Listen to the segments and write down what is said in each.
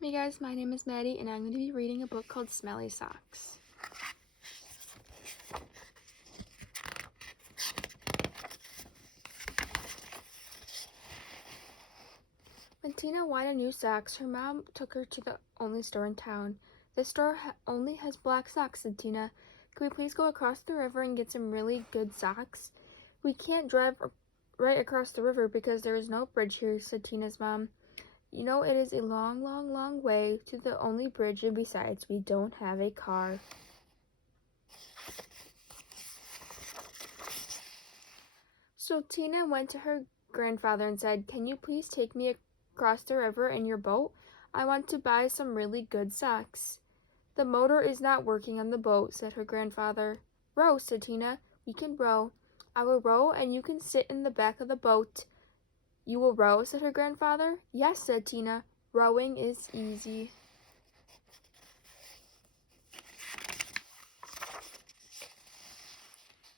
Hey guys, my name is Maddie and I'm going to be reading a book called Smelly Socks. When Tina wanted new socks, her mom took her to the only store in town. This store only has black socks, said Tina. Can we please go across the river and get some really good socks? We can't drive right across the river because there is no bridge here, said Tina's mom. You know, it is a long, long, long way to the only bridge, and besides, we don't have a car. So Tina went to her grandfather and said, "Can you please take me across the river in your boat? I want to buy some really good socks." "The motor is not working on the boat," said her grandfather. "Row," said Tina. "We can row. I will row and you can sit in the back of the boat." "You will row?" said her grandfather. "Yes," said Tina. "Rowing is easy."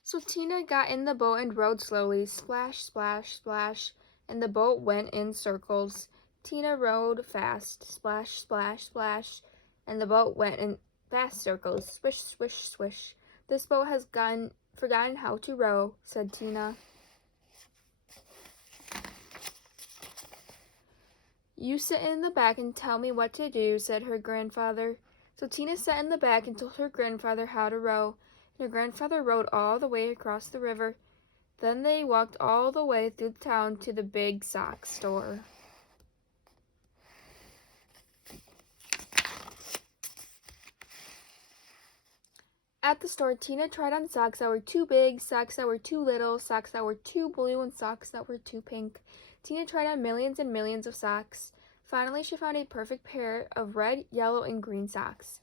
So Tina got in the boat and rowed slowly. Splash, splash, splash, and the boat went in circles. Tina rowed fast. Splash, splash, splash, and the boat went in fast circles. Swish, swish, swish. "This boat has forgotten how to row," said Tina. "You sit in the back and tell me what to do," said her grandfather. So Tina sat in the back and told her grandfather how to row. And her grandfather rowed all the way across the river. Then they walked all the way through the town to the big sock store. At the store, Tina tried on socks that were too big, socks that were too little, socks that were too blue, and socks that were too pink. Tina tried on millions and millions of socks. Finally, she found a perfect pair of red, yellow, and green socks.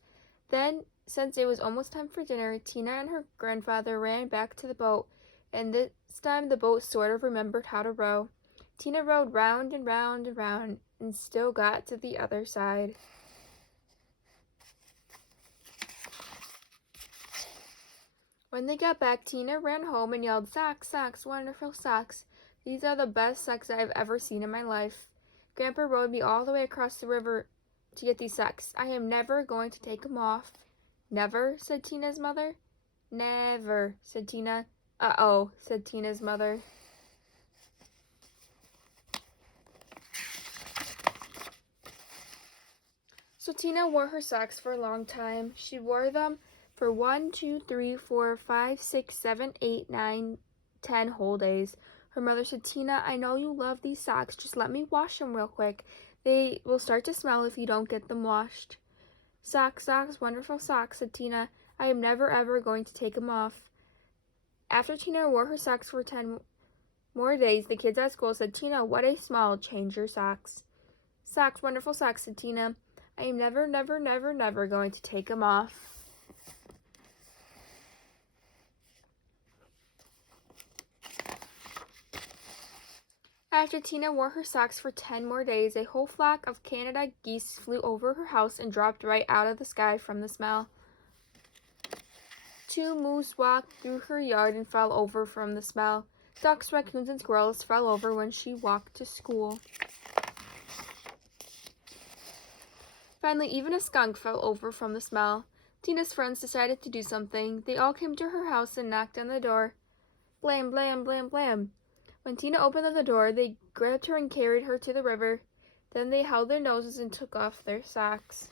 Then, since it was almost time for dinner, Tina and her grandfather ran back to the boat, and this time the boat sort of remembered how to row. Tina rowed round and round and round, and still got to the other side. When they got back, Tina ran home and yelled, "Socks, socks, wonderful socks. These are the best socks I've ever seen in my life. Grandpa rowed me all the way across the river to get these socks. I am never going to take them off." "Never?" said Tina's mother. "Never," said Tina. "Uh-oh," said Tina's mother. So Tina wore her socks for a long time. She wore them for 1, 2, 3, 4, 5, 6, 7, 8, 9, 10 whole days. Her mother said, "Tina, I know you love these socks. Just let me wash them real quick. They will start to smell if you don't get them washed." "Socks, socks, wonderful socks," said Tina. "I am never ever going to take them off." After Tina wore her socks for 10 more days, the kids at school said, "Tina, what a smell. Change your socks." "Socks, wonderful socks," said Tina. "I am never, never, never, never going to take them off." After Tina wore her socks for 10 more days, a whole flock of Canada geese flew over her house and dropped right out of the sky from the smell. 2 moose walked through her yard and fell over from the smell. Ducks, raccoons, and squirrels fell over when she walked to school. Finally, even a skunk fell over from the smell. Tina's friends decided to do something. They all came to her house and knocked on the door. Blam, blam, blam, blam. When Tina opened the door, they grabbed her and carried her to the river. Then they held their noses and took off their socks.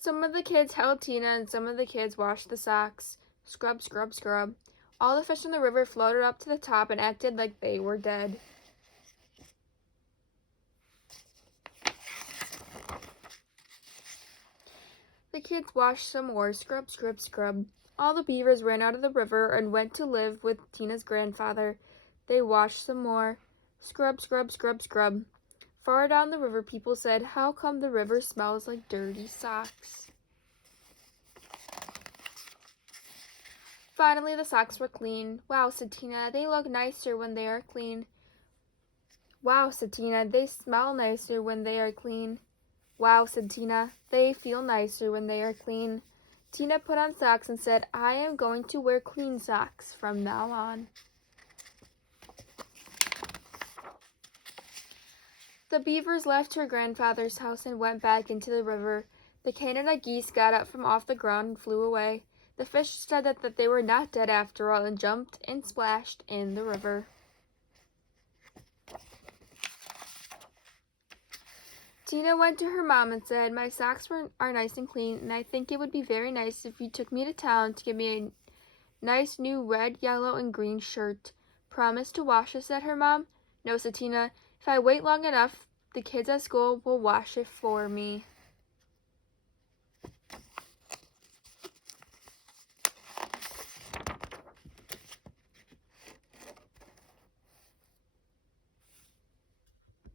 Some of the kids held Tina and some of the kids washed the socks. Scrub, scrub, scrub. All the fish in the river floated up to the top and acted like they were dead. The kids washed some more. Scrub, scrub, scrub. All the beavers ran out of the river and went to live with Tina's grandfather. They washed some more. Scrub, scrub, scrub, scrub. Far down the river, people said, "How come the river smells like dirty socks?" Finally, the socks were clean. "Wow," said Tina, "they look nicer when they are clean." "Wow," said Tina, "they smell nicer when they are clean." "Wow," said Tina, "they feel nicer when they are clean." Tina put on socks and said, "I am going to wear clean socks from now on." The beavers left her grandfather's house and went back into the river. The Canada geese got up from off the ground and flew away. The fish said that they were not dead after all and jumped and splashed in the river. Tina went to her mom and said, "My socks are nice and clean, and I think it would be very nice if you took me to town to give me a nice new red, yellow, and green shirt." "Promise to wash it," said her mom. "No," said Tina. "If I wait long enough, the kids at school will wash it for me."